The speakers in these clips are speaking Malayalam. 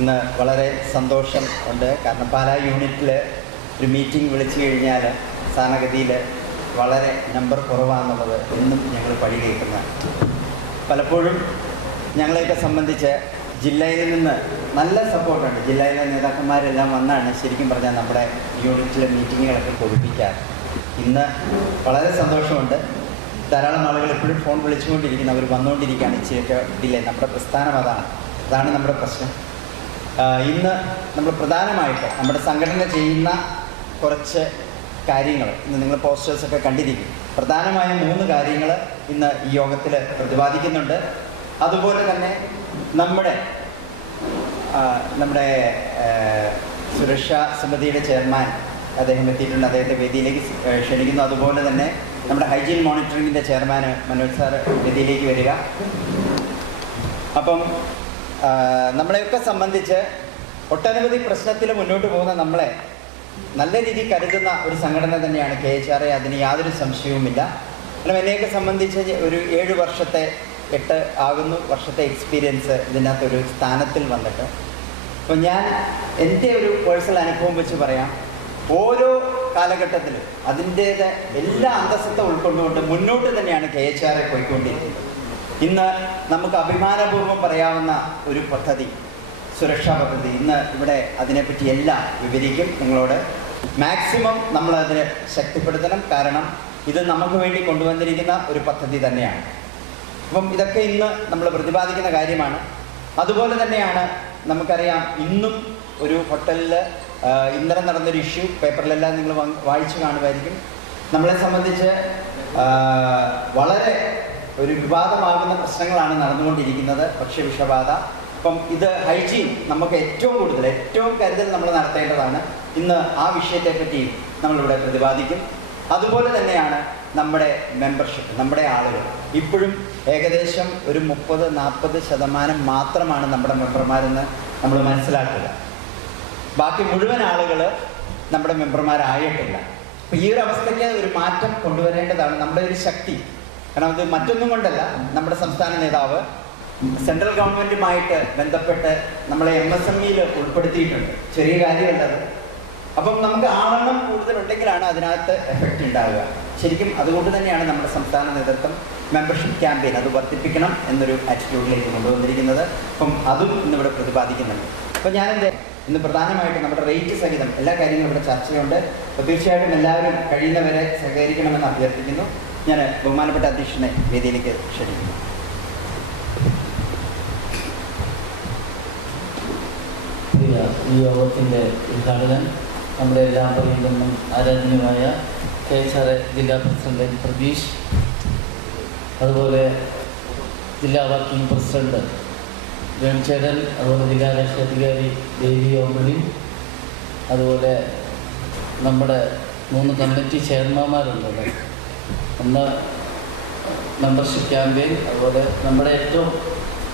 ഇന്ന് വളരെ സന്തോഷം ഉണ്ട്. കാരണം പാലാ യൂണിറ്റിൽ ഒരു മീറ്റിംഗ് വിളിച്ചു കഴിഞ്ഞാൽ സാധാരണഗതിയിൽ വളരെ നമ്പർ കുറവാണെന്നുള്ളത് എന്നും ഞങ്ങൾ പഴി കേൾക്കുന്നതാണ് പലപ്പോഴും ഞങ്ങളെയൊക്കെ സംബന്ധിച്ച് ജില്ലയിൽ നിന്ന് നല്ല സപ്പോർട്ടുണ്ട് ജില്ലയിലെ നേതാക്കന്മാരെല്ലാം വന്നാണ് ശരിക്കും പറഞ്ഞാൽ നമ്മുടെ യൂണിറ്റിലെ മീറ്റിങ്ങുകളൊക്കെ കൊടുപ്പിക്കാറ് ഇന്ന് വളരെ സന്തോഷമുണ്ട്. ധാരാളം ആളുകൾ എപ്പോഴും ഫോൺ വിളിച്ചുകൊണ്ടിരിക്കുന്നു. അവർ വന്നുകൊണ്ടിരിക്കുകയാണ്. ഇച്ചിരിയൊക്കെ ഡിലേ. നമ്മുടെ പ്രസ്ഥാനം അതാണ്. അതാണ് നമ്മുടെ പ്രശ്നം. ഇന്ന് നമ്മൾ പ്രധാനമായിട്ട് നമ്മുടെ സംഘടന ചെയ്യുന്ന കുറച്ച് കാര്യങ്ങൾ ഇന്ന് നിങ്ങൾ പോസ്റ്റേഴ്സൊക്കെ കണ്ടിരിക്കും. പ്രധാനമായും മൂന്ന് കാര്യങ്ങൾ ഇന്ന് ഈ യോഗത്തിൽ പ്രതിപാദിക്കുന്നുണ്ട്. അതുപോലെ തന്നെ നമ്മുടെ നമ്മുടെ സുരക്ഷാ സമിതിയുടെ ചെയർമാൻ അദ്ദേഹം എത്തിയിട്ടുണ്ട്. അദ്ദേഹത്തെ വേദിയിലേക്ക് ക്ഷണിക്കുന്നു. അതുപോലെ തന്നെ നമ്മുടെ ഹൈജീൻ മോണിറ്ററിങ്ങിന്റെ ചെയർമാൻ മനോജ് സാർ വേദിയിലേക്ക് വരിക. അപ്പം നമ്മളെയൊക്കെ സംബന്ധിച്ച് ഒട്ടനവധി പ്രശ്നത്തിൽ മുന്നോട്ട് പോകുന്ന നമ്മളെ നല്ല രീതിയിൽ കരുതുന്ന ഒരു സംഘടന തന്നെയാണ് കെ എച്ച് ആർ എ. അതിന് യാതൊരു സംശയവുമില്ല. കാരണം എന്നെയൊക്കെ സംബന്ധിച്ച് ഒരു ഏഴ് വർഷത്തെ എട്ട് ആകുന്നു. വർഷത്തെ എക്സ്പീരിയൻസ് ഇതിനകത്ത് ഒരു സ്ഥാനത്തിൽ വന്നിട്ട്. അപ്പോൾ ഞാൻ എന്റെ ഒരു പേഴ്സണൽ അനുഭവം വെച്ച് പറയാം. ഓരോ കാലഘട്ടത്തിലും അതിന്റേത് എല്ലാ അന്തസ്സത്തെ ഉൾക്കൊണ്ടുകൊണ്ട് മുന്നോട്ട് തന്നെയാണ് കെ എച്ച് ആർ എ പോയിക്കൊണ്ടിരിക്കുന്നത്. ഇന്ന് നമുക്ക് അഭിമാനപൂർവം പറയാവുന്ന ഒരു പദ്ധതി സുരക്ഷാ പദ്ധതി. ഇന്ന് ഇവിടെ അതിനെപ്പറ്റി എല്ലാം വിവരിക്കും നിങ്ങളോട്. മാക്സിമം നമ്മൾ അതിനെ ശക്തിപ്പെടുത്തണം. കാരണം ഇത് നമുക്ക് വേണ്ടി കൊണ്ടുവന്നിരിക്കുന്ന ഒരു പദ്ധതി തന്നെയാണ്. അപ്പം ഇതൊക്കെ ഇന്ന് നമ്മൾ പ്രതിപാദിക്കുന്ന കാര്യമാണ്. അതുപോലെ തന്നെയാണ് നമുക്കറിയാം ഇന്നും ഒരു ഹോട്ടലിൽ ഇന്നലെ നടന്നൊരു ഇഷ്യൂ. പേപ്പറിലെല്ലാം നിങ്ങൾ വായിച്ചു കാണുമായിരിക്കും. നമ്മളെ സംബന്ധിച്ച് വളരെ ഒരു വിവാദമാകുന്ന പ്രശ്നങ്ങളാണ് നടന്നുകൊണ്ടിരിക്കുന്നത്. ഭക്ഷ്യവിഷബാധ അപ്പം ഇത് ഹൈജീൻ നമുക്ക് ഏറ്റവും കൂടുതൽ ഏറ്റവും കരുതൽ നമ്മൾ നടത്തേണ്ടതാണ്. ഇന്ന് ആ വിഷയത്തെപ്പറ്റി നമ്മളിവിടെ പ്രതിപാദിക്കും. അതുപോലെ തന്നെയാണ് നമ്മുടെ മെമ്പർഷിപ്പ് നമ്മുടെ ആളുകൾ. ഇപ്പോഴും ഏകദേശം ഒരു മുപ്പത് നാൽപ്പത് ശതമാനം മാത്രമാണ് നമ്മുടെ മെമ്പർമാരെന്ന് നമ്മൾ മനസ്സിലാക്കുക. ബാക്കി മുഴുവൻ ആളുകൾ നമ്മുടെ മെമ്പർമാരായിട്ടില്ല ഈ ഒരു അവസ്ഥയ്ക്ക് ഒരു മാറ്റം കൊണ്ടുവരേണ്ടതാണ് നമ്മുടെ ഒരു ശക്തി. കാരണം അത് മറ്റൊന്നും കൊണ്ടല്ല. നമ്മുടെ സംസ്ഥാന നേതാവ് സെൻട്രൽ ഗവൺമെന്റുമായിട്ട് ബന്ധപ്പെട്ട് നമ്മളെ എം എസ് എം ഇയിൽ ഉൾപ്പെടുത്തിയിട്ടുണ്ട്. ചെറിയ കാര്യമല്ല അത്. അപ്പം നമുക്ക് ആളെണ്ണം കൂടുതലുണ്ടെങ്കിലാണ് അതിനകത്ത് എഫക്റ്റ് ഉണ്ടാവുക. ശരിക്കും അതുകൊണ്ട് തന്നെയാണ് നമ്മുടെ സംസ്ഥാന നേതൃത്വം മെമ്പർഷിപ്പ് ക്യാമ്പയിൻ അത് വർദ്ധിപ്പിക്കണം എന്നൊരു ആറ്റിറ്റ്യൂഡിലേക്ക് കൊണ്ടുവന്നിരിക്കുന്നത്. അപ്പം അതും ഇന്നിവിടെ പ്രതിപാദിക്കുന്നുണ്ട്. അപ്പം ഞാനെന്റെ ഇന്ന് പ്രധാനമായിട്ടും നമ്മുടെ റേറ്റ് സഹിതം എല്ലാ കാര്യങ്ങളും ഇവിടെ ചർച്ചയുണ്ട്. അപ്പോൾ തീർച്ചയായിട്ടും എല്ലാവരും കഴിയുന്നവരെ സഹകരിക്കണമെന്ന് അഭ്യർത്ഥിക്കുന്നു. ഞാൻ ബഹുമാനപ്പെട്ട അധ്യക്ഷനെ വേദിയിലേക്ക് ക്ഷണിക്കുന്നു. ഈ യോഗത്തിന്റെ ഉദ്ഘാടനം നമ്മുടെ എല്ലാം പറയുന്നതും ആരാധനീയമായ കെ എച്ച് ആർ ജില്ലാ പ്രസിഡന്റ് പ്രതീഷ് അതുപോലെ ജില്ലാ വർക്കിംഗ് പ്രസിഡന്റ് വേണിച്ചേടൻ അതുപോലെ ജില്ലാ രാഷ്ട്രീയാധികാരി ദേവി ഓമണി അതുപോലെ നമ്മുടെ മൂന്ന് കമ്മിറ്റി ചെയർമാന്മാരുണ്ടല്ലോ ഒന്ന് മെമ്പർഷിപ്പ് ക്യാമ്പയിൻ അതുപോലെ നമ്മുടെ ഏറ്റവും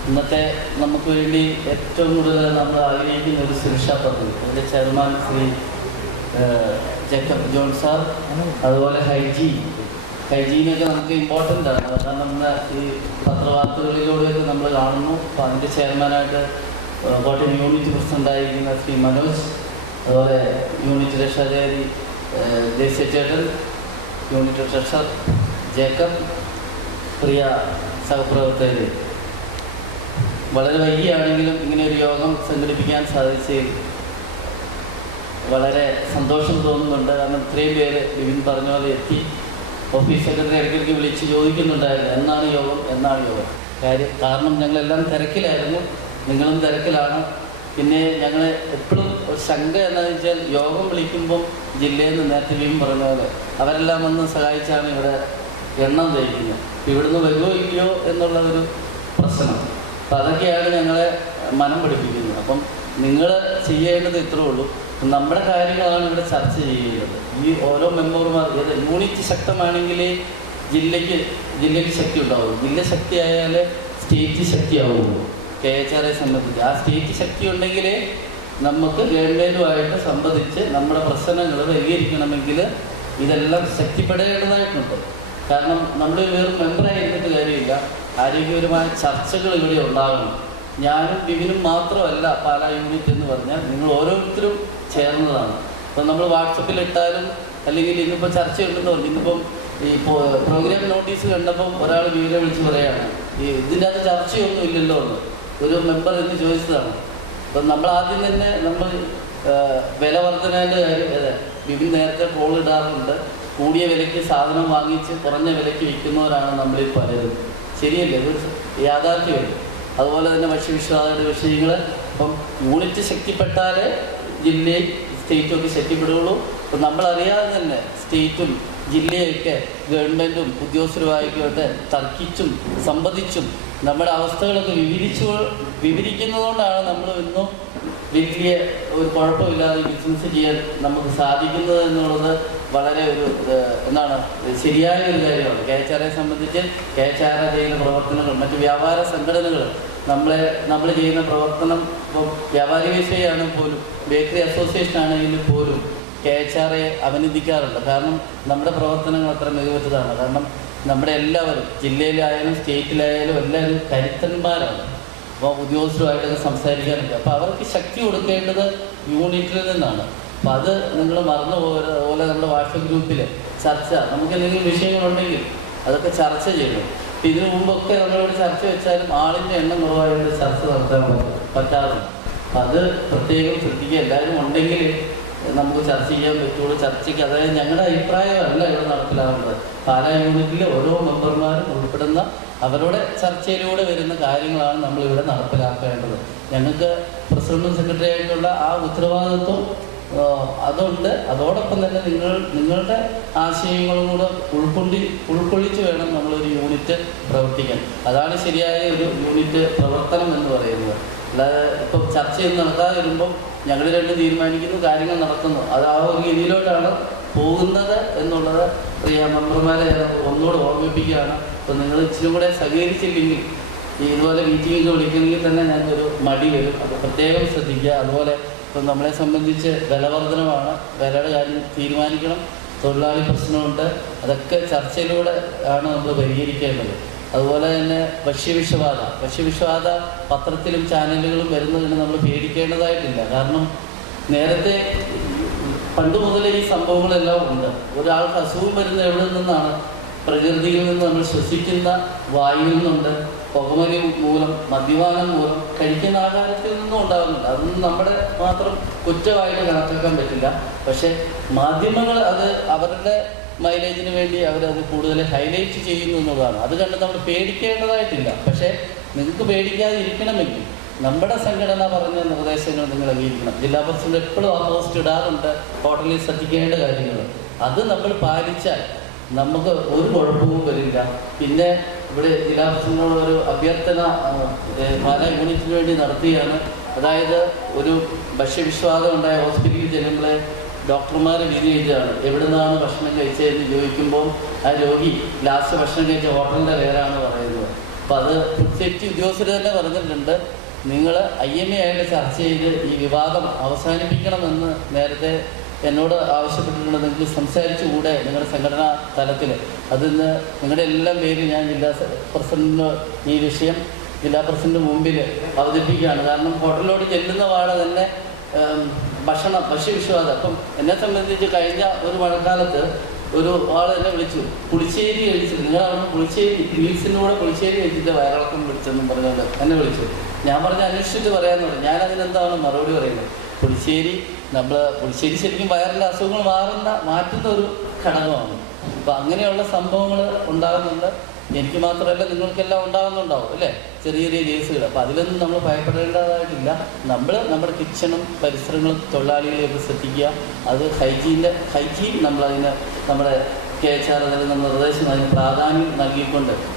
ഇന്നത്തെ നമുക്ക് വേണ്ടി ഏറ്റവും കൂടുതൽ നമ്മൾ ആഗ്രഹിക്കുന്ന ഒരു സുരക്ഷാ പദ്ധതി. അതിന്റെ chairman Shri Jacob John sir അതുപോലെ ഹൈജീൻ ഹൈജീനൊക്കെ നമുക്ക് ഇമ്പോർട്ടന്റ് ആണ്. കാരണം നമ്മുടെ ഈ പത്രവാർത്തകളിലൂടെയൊക്കെ നമ്മൾ കാണുന്നു. അപ്പോൾ അതിന്റെ ചെയർമാനായിട്ട് കോട്ടയം യൂണിറ്റ് പ്രസിഡന്റായിരിക്കുന്ന ശ്രീ മനോജ് അതുപോലെ യൂണിറ്റ് രക്ഷാചാരി ദേശീയ ചേട്ടൻ യൂണിറ്റ് ട്രഷർ ജേക്കബ് പ്രിയ സഹപ്രവർത്തകർ വളരെ വൈകിയാണെങ്കിലും ഇങ്ങനെ ഒരു യോഗം സംഘടിപ്പിക്കാൻ സാധിച്ചതിൽ വളരെ സന്തോഷം തോന്നുന്നുണ്ട്. കാരണം ഇത്രയും പേര് ബിബിൻ പറഞ്ഞ പോലെ എത്തി. ഓഫീസ് സെക്രട്ടറി ഇടയ്ക്കിടയ്ക്ക് വിളിച്ച് ചോദിക്കുന്നുണ്ടായിരുന്നു എന്നാണ് യോഗം? എന്നാണ് യോഗം? കാര്യം കാരണം ഞങ്ങളെല്ലാം തിരക്കിലായിരുന്നു. നിങ്ങളും തിരക്കിലാണ്. പിന്നെ ഞങ്ങൾ എപ്പോഴും ഒരു ശങ്ക എന്താണെന്ന് വെച്ചാൽ യോഗം വിളിക്കുമ്പം ജില്ലയിൽ നിന്ന് നേരത്തെ വീം പറഞ്ഞ അവരെല്ലാം വന്ന് സഹായിച്ചാണ് ഇവിടെ എണ്ണം തയ്ക്കുന്നത് ഇവിടുന്ന് വരുമോ ഇല്ലയോ എന്നുള്ള ഒരു പ്രശ്നം. അപ്പം അതൊക്കെയാണ് ഞങ്ങളെ മനം പഠിപ്പിക്കുന്നത്. അപ്പം നിങ്ങൾ ചെയ്യേണ്ടത് ഇത്രേ ഉള്ളൂ. നമ്മുടെ കാര്യങ്ങളാണ് ഇവിടെ ചർച്ച ചെയ്യേണ്ടത് ഈ ഓരോ മെമ്പർമാർ യൂണിറ്റ് ശക്തമാണെങ്കിലേ ജില്ലയ്ക്ക് ജില്ലയ്ക്ക് ശക്തി ഉണ്ടാവുള്ളൂ ജില്ല ശക്തിയായാലേ സ്റ്റേറ്റ് ശക്തിയാവുള്ളൂ. കെ എച്ച് ആർ സംബന്ധിച്ച് ആ സ്റ്റേറ്റ് ശക്തി ഉണ്ടെങ്കിൽ നമുക്ക് ഗവൺമെന്റുമായിട്ട് സംബന്ധിച്ച് നമ്മുടെ പ്രശ്നങ്ങൾ പരിഹരിക്കണമെങ്കിൽ ഇതെല്ലാം ശക്തിപ്പെടേണ്ടതായിട്ടുണ്ട്. കാരണം നമ്മൾ വെറും മെമ്പറായി ഇരുന്നിട്ട് കാര്യമില്ല. ആരോഗ്യപരമായ ചർച്ചകൾ ഇവിടെ ഉണ്ടാകണം ഞാനും ബിബിനും മാത്രമല്ല പാലാ യൂണിറ്റ് എന്ന് പറഞ്ഞാൽ നിങ്ങൾ ഓരോരുത്തരും ചേർന്നതാണ്. ഇപ്പം നമ്മൾ വാട്സപ്പിൽ ഇട്ടാലും അല്ലെങ്കിൽ ഇന്നിപ്പോൾ ചർച്ചയുണ്ടെന്ന് പറഞ്ഞു. ഇന്നിപ്പം ഈ പ്രോഗ്രാം നോട്ടീസ് കണ്ടപ്പം ഒരാൾ ബിബിനെ വിളിച്ച് പറയുകയാണ് ഈ ഇതിന്റെ അകത്ത് ചർച്ചയൊന്നും ഇല്ലല്ലോ എന്ന്. ഒരു മെമ്പർ എന്ന് ചോദിച്ചതാണ്. അപ്പം നമ്മൾ ആദ്യം തന്നെ നമ്മൾ വില വർധനയുടെ കാര്യം ബിബി നേരത്തെ കോൾ ഇടാറുണ്ട്. കൂടിയ വിലയ്ക്ക് സാധനം വാങ്ങിച്ച് കുറഞ്ഞ വിലയ്ക്ക് വിൽക്കുന്നവരാണ് നമ്മളിൽ പലരും. ശരിയല്ലേ? ഇത് യാഥാർത്ഥ്യമല്ലേ അതുപോലെ തന്നെ ഭക്ഷ്യവിശ്വാസയുടെ വിഷയങ്ങൾ ഇപ്പം യൂണിറ്റ് ശക്തിപ്പെട്ടാലേ ജില്ലയും സ്റ്റേറ്റും ഒക്കെ ശക്തിപ്പെടുകയുള്ളൂ. അപ്പം നമ്മളറിയാതെ തന്നെ സ്റ്റേറ്റും ജില്ലയൊക്കെ ഗവൺമെന്റും ഉദ്യോഗസ്ഥരുമായിക്കോട്ടെ തർക്കിച്ചും സംവദിച്ചും നമ്മുടെ അവസ്ഥകളൊക്കെ വിവരിച്ചു വിവരിക്കുന്നതുകൊണ്ടാണ് നമ്മൾ ഇന്നും വലിയ ഒരു കുഴപ്പമില്ലാതെ ബിസിനസ് ചെയ്യാൻ നമുക്ക് സാധിക്കുന്നത് എന്നുള്ളത് വളരെ ഒരു എന്താണ് ശരിയായ ഒരു കാര്യമാണ്. കെ എച്ച് ആറെ സംബന്ധിച്ച് കെ എച്ച് ആർ ചെയ്യുന്ന പ്രവർത്തനങ്ങൾ മറ്റ് വ്യാപാര സംഘടനകൾ നമ്മളെ നമ്മൾ ചെയ്യുന്ന പ്രവർത്തനം ഇപ്പം വ്യാപാരി വിഷയമാണ് പോലും ബേക്കറി അസോസിയേഷൻ ആണെങ്കിലും പോലും കെ എച്ച് ആറെ അഭിനന്ദിക്കാറുണ്ട്. കാരണം നമ്മുടെ പ്രവർത്തനങ്ങൾ അത്ര മികവുറ്റതാണ്. കാരണം നമ്മുടെ എല്ലാവരും ജില്ലയിലായാലും സ്റ്റേറ്റിലായാലും എല്ലാവരും കരുത്തന്മാരാണ്. അപ്പോൾ ഉദ്യോഗസ്ഥരുമായിട്ടൊക്കെ സംസാരിക്കാനുണ്ട് അപ്പോൾ അവർക്ക് ശക്തി കൊടുക്കേണ്ടത് യൂണിറ്റിൽ നിന്നാണ്. അപ്പം അത് നിങ്ങൾ മറന്നു പോലെ നമ്മുടെ വാട്സപ്പ് ഗ്രൂപ്പിൽ ചർച്ച നമുക്ക് എന്തെങ്കിലും വിഷയങ്ങളുണ്ടെങ്കിൽ അതൊക്കെ ചർച്ച ചെയ്യണം. അപ്പം ഇതിനു മുമ്പൊക്കെ നമ്മളോട് ചർച്ച വെച്ചാലും ആളിന്റെ എണ്ണം കുറവായതുകൊണ്ട് ചർച്ച നടത്താൻ പറ്റും പറ്റാറുണ്ട്. അപ്പം അത് പ്രത്യേകം ശ്രദ്ധിക്കുക. എല്ലാവരും ഉണ്ടെങ്കിൽ നമുക്ക് ചർച്ച ചെയ്യാൻ പറ്റുള്ളൂ. ചർച്ചയ്ക്ക് അതായത് ഞങ്ങളുടെ അഭിപ്രായമല്ല ഇവിടെ നടപ്പിലാവുന്നത്. പാലാ യൂണിറ്റിലെ ഓരോ മെമ്പർമാരും ഉൾപ്പെടുന്ന അവരുടെ ചർച്ചയിലൂടെ വരുന്ന കാര്യങ്ങളാണ് നമ്മൾ ഇവിടെ നടപ്പിലാക്കേണ്ടത്. ഞങ്ങൾക്ക് പ്രസിഡന്റും സെക്രട്ടറി ആയിട്ടുള്ള ആ ഉത്തരവാദിത്വം അതുണ്ട്. അതോടൊപ്പം തന്നെ നിങ്ങൾ നിങ്ങളുടെ ആശയങ്ങളും കൂടെ ഉൾക്കൊണ്ടി ഉൾക്കൊള്ളിച്ച് വേണം നമ്മളൊരു യൂണിറ്റ് പ്രവർത്തിക്കാൻ. അതാണ് ശരിയായ ഒരു യൂണിറ്റ് പ്രവർത്തനം എന്ന് പറയുന്നത്. അല്ലാതെ ചർച്ച ചെയ്ത് നടക്കാതെ വരുമ്പോൾ ഞങ്ങൾ രണ്ട് തീരുമാനിക്കുന്നു കാര്യങ്ങൾ നടക്കുന്നു. അത് ആ ഒരു രീതിയിലോട്ടാണ് പോകുന്നത് എന്നുള്ളത് പ്രിയ മെമ്പർമാരെ ഒന്നുകൂടെ ഓർമ്മിപ്പിക്കുകയാണ്. അപ്പം നിങ്ങൾ ഇച്ചിരി കൂടെ സഹകരിച്ചില്ലെങ്കിൽ ഈ ഇതുപോലെ മീറ്റിംഗ് വിളിക്കണമെങ്കിൽ തന്നെ ഞങ്ങൾക്കൊരു മടി വരും. അപ്പോൾ പ്രത്യേകം ശ്രദ്ധിക്കുക. അതുപോലെ ഇപ്പം നമ്മളെ സംബന്ധിച്ച് വിലവർധനമാണ് വിലയുടെ കാര്യം തീരുമാനിക്കണം. തൊഴിലാളി പ്രശ്നമുണ്ട്. അതൊക്കെ ചർച്ചയിലൂടെ ആണ് നമ്മൾ പരിഹരിക്കേണ്ടത്. അതുപോലെ തന്നെ ഭക്ഷ്യവിഷബാധ. ഭക്ഷ്യവിഷബാധ പത്രത്തിലും ചാനലുകളും വരുന്നതിന് നമ്മൾ പേടിക്കേണ്ടതായിട്ടില്ല. കാരണം നേരത്തെ പണ്ട് മുതലേ ഈ സംഭവങ്ങളെല്ലാം ഉണ്ട്. ഒരാൾക്ക് അസുഖം വരുന്ന എവിടെ നിന്നാണ്? പ്രകൃതിയിൽ നിന്ന് നമ്മൾ ശ്വസിക്കുന്ന വായുവിൽ നിന്നുണ്ട്. പുകമലി മൂലം മദ്യപാനം മൂലം കഴിക്കുന്ന ആഹാരത്തിൽ നിന്നും ഉണ്ടാകുന്നുണ്ട്. അതൊന്നും നമ്മുടെ മാത്രം കുറ്റമായിട്ട് കണക്കാക്കാൻ പറ്റില്ല. പക്ഷെ മാധ്യമങ്ങൾ അത് അവരുടെ മൈലേജിന് വേണ്ടി അവരത് കൂടുതൽ ഹൈലൈറ്റ് ചെയ്യുന്നു എന്നുള്ളതാണ് അത് കണ്ട് നമ്മൾ പേടിക്കേണ്ടതായിട്ടില്ല. പക്ഷേ നിങ്ങൾക്ക് പേടിക്കാതെ ഇരിക്കണമെങ്കിൽ നമ്മുടെ സംഘടന പറഞ്ഞ നിർദ്ദേശങ്ങൾ നിങ്ങൾ അംഗീകരിക്കണം. ജില്ലാ പ്രസിഡന്റ് എപ്പോഴും ആ പോസ്റ്റ് ഇടാറുണ്ട്. ഹോട്ടലിൽ ശ്രദ്ധിക്കേണ്ട കാര്യങ്ങൾ. അത് നമ്മൾ പാലിച്ചാൽ നമുക്ക് ഒരു കുഴപ്പവും വരില്ല. പിന്നെ ഇവിടെ ജില്ലാ പ്രസിഡന്റിനോട് ഒരു അഭ്യർത്ഥന പല യൂണിറ്റിന് വേണ്ടി നടത്തുകയാണ് അതായത് ഒരു ഭക്ഷ്യവിശ്വാസം ഉണ്ടായ ഹോസ്പിറ്റലിൽ ചെല്ലുമ്പോഴേ ഡോക്ടർമാർ വിധി എഴുതുകയാണ്. എവിടെ നിന്നാണ് ഭക്ഷണം കഴിച്ചതെന്ന് ചോദിക്കുമ്പോൾ ആ രോഗി ലാസ്റ്റ് ഭക്ഷണം കഴിച്ച ഹോട്ടലിന്റെ പേരാണ് പറയുന്നത്. അപ്പോൾ അത് തെറ്റ് ഉദ്യോഗസ്ഥർ തന്നെ പറഞ്ഞിട്ടുണ്ട്. നിങ്ങൾ ഐ എം എ ആയിട്ട് ചർച്ച ചെയ്ത് ഈ വിവാദം അവസാനിപ്പിക്കണമെന്ന് നേരത്തെ എന്നോട് ആവശ്യപ്പെട്ടിട്ടുണ്ട്. നിങ്ങൾക്ക് സംസാരിച്ചുകൂടെ നിങ്ങളുടെ സംഘടനാ തലത്തിൽ അതിന്ന് നിങ്ങളുടെ എല്ലാം പേര് ഞാൻ ജില്ലാ പ്രസിഡന്റിന് ഈ വിഷയം ജില്ലാ പ്രസിഡന്റ് മുമ്പിൽ അവതരിപ്പിക്കുകയാണ്. കാരണം ഹോട്ടലിലോട്ട് ചെല്ലുന്ന വാഴ തന്നെ ഭക്ഷണം ഭക്ഷ്യവിശ്വാസം. അപ്പം എന്നെ സംബന്ധിച്ച് കഴിഞ്ഞ ഒരു മഴക്കാലത്ത് ഒരു ആൾ എന്നെ വിളിച്ചു. പുളിശ്ശേരി കഴിച്ചിട്ട് നിങ്ങൾ അവിടെ പുളിശ്ശേരി മീൽസിന്റെ കൂടെ പുളിശ്ശേരി കഴിച്ചിട്ട് വയറിളക്കം പിടിച്ചെന്നും പറഞ്ഞുകൊണ്ട് എന്നെ വിളിച്ചു. ഞാൻ പറഞ്ഞ അന്വേഷിച്ചിട്ട് പറയാമെന്ന് പറഞ്ഞു ഞാൻ അതിനെന്താണ് മറുപടി പറയുന്നത്? പുളിശ്ശേരി നമ്മൾ പുളിശ്ശേരി ശരിക്കും വയറിന്റെ അസുഖങ്ങൾ മാറുന്ന മാറ്റുന്ന ഒരു ഘടകമാണ്. അപ്പം അങ്ങനെയുള്ള സംഭവങ്ങൾ ഉണ്ടാകുന്നുണ്ട്. എനിക്ക് മാത്രമല്ല നിങ്ങൾക്കെല്ലാം ഉണ്ടാകുന്നുണ്ടാവും അല്ലേ? ചെറിയ ചെറിയ കേസുകൾ. അപ്പോൾ അതിലൊന്നും നമ്മൾ ഭയപ്പെടേണ്ടതായിട്ടില്ല. നമ്മൾ നമ്മുടെ കിച്ചണും പരിസരങ്ങളും തൊഴിലാളികളെയൊക്കെ ശ്രദ്ധിക്കുക. അത് ഹൈജീന്റെ ഹൈജീൻ നമ്മളതിന് നമ്മുടെ കെ എച്ച് ആർ നിർദ്ദേശം അതിന് പ്രാധാന്യം നൽകിക്കൊണ്ട്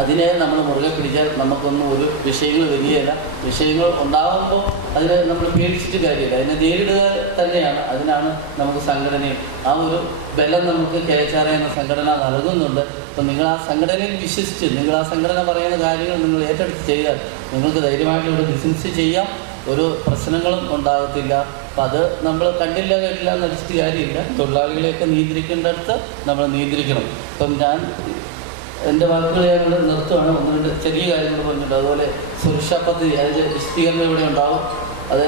അതിനെ നമ്മൾ മുറുകെ പിടിച്ചാൽ നമുക്കൊന്നും ഒരു വിഷയങ്ങൾ വരികയില്ല വിഷയങ്ങൾ ഉണ്ടാകുമ്പോൾ അതിനെ നമ്മൾ പേടിച്ചിട്ട് കാര്യമില്ല. അതിനെ നേരിടുക തന്നെയാണ്. അതിനാണ് നമുക്ക് സംഘടനയും ആ ഒരു ബലം നമുക്ക് കെ എച്ച് ആർ എന്ന സംഘടന നൽകുന്നുണ്ട്. അപ്പം നിങ്ങൾ ആ സംഘടനയിൽ വിശ്വസിച്ച് നിങ്ങൾ ആ സംഘടന പറയുന്ന കാര്യങ്ങൾ നിങ്ങൾ ഏറ്റെടുത്ത് ചെയ്താൽ നിങ്ങൾക്ക് ധൈര്യമായിട്ട് ഇവിടെ ബിസിനസ് ചെയ്യാം. ഒരു പ്രശ്നങ്ങളും ഉണ്ടാകത്തില്ല. അപ്പം അത് നമ്മൾ കണ്ടില്ല കേട്ടില്ല എന്ന് വെച്ചിട്ട് കാര്യമില്ല. തൊഴിലാളികളെയൊക്കെ നിയന്ത്രിക്കേണ്ടടുത്ത് നമ്മൾ നിയന്ത്രിക്കണം. ഇപ്പം ഞാൻ എന്റെ വാക്കുകൾ ഞാൻ ഇവിടെ നിർത്തുകയാണ് ഒന്ന് രണ്ട് ചെറിയ കാര്യങ്ങൾ പറഞ്ഞിട്ടുണ്ട്. അതുപോലെ സുരക്ഷാ പദ്ധതി അതിന്റെ വിശദീകരണം ഇവിടെ ഉണ്ടാവും. അത്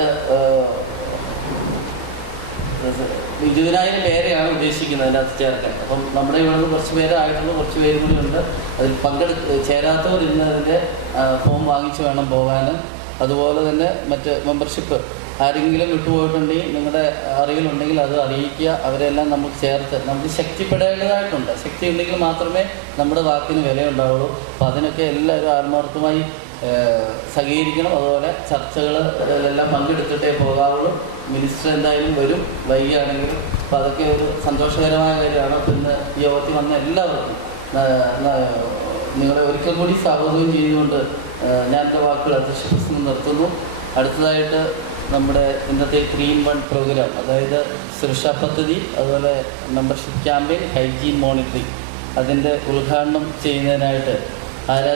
ഇരുപതിനായിരം പേരെയാണ് ഉദ്ദേശിക്കുന്നത് അതിനകത്ത് ചേർക്കാൻ. അപ്പം നമ്മുടെ ഇവിടെ നിന്ന് കുറച്ച് പേരായിട്ടുള്ള കുറച്ച് പേര് കൂടി ഉണ്ട്. അതിൽ പങ്കെടു ചേരാത്തവർ ഇന്ന് അതിന്റെ ഫോം വാങ്ങിച്ച് വേണം പോകാനും. അതുപോലെ തന്നെ മറ്റ് മെമ്പർഷിപ്പ് ആരെങ്കിലും വിട്ടുപോയിട്ടുണ്ടെങ്കിൽ നിങ്ങളുടെ അറിവിലുണ്ടെങ്കിൽ അത് അറിയിക്കുക. അവരെല്ലാം നമുക്ക് ചേർത്ത് നമുക്ക് ശക്തിപ്പെടേണ്ടതായിട്ടുണ്ട്. ശക്തി ഉണ്ടെങ്കിൽ മാത്രമേ നമ്മുടെ വാക്കിന് വിലയുണ്ടാവുള്ളൂ. അപ്പോൾ അതിനൊക്കെ എല്ലാവരും ആത്മാർത്ഥമായി സഹകരിക്കണം. അതുപോലെ ചർച്ചകൾ എല്ലാം പങ്കെടുത്തിട്ടേ പോകാവുള്ളൂ. മിനിസ്റ്റർ എന്തായാലും വരും വൈകിയാണെങ്കിലും. അപ്പോൾ അതൊക്കെ ഒരു സന്തോഷകരമായ കാര്യമാണ്. പിന്നെ ഈ യോഗത്തിൽ വന്ന എല്ലാവർക്കും നിങ്ങളെ ഒരിക്കൽ കൂടി സ്വാഗതം ചെയ്തുകൊണ്ട് ഞാൻ എന്റെ വാക്കുകൾ അധ്യക്ഷ നിർത്തുന്നു. അടുത്തതായിട്ട് നമ്മുടെ ഇന്നത്തെ ത്രീ ഇൻ വൺ പ്രോഗ്രാം അതായത് സുരക്ഷാ പദ്ധതി അതുപോലെ മെമ്പർഷിപ്പ് ക്യാമ്പയിൻ ഹൈജീൻ മോണിറ്ററിംഗ് അതിന്റെ ഉദ്ഘാടനം ചെയ്യുന്നതിനായിട്ട് ആരാ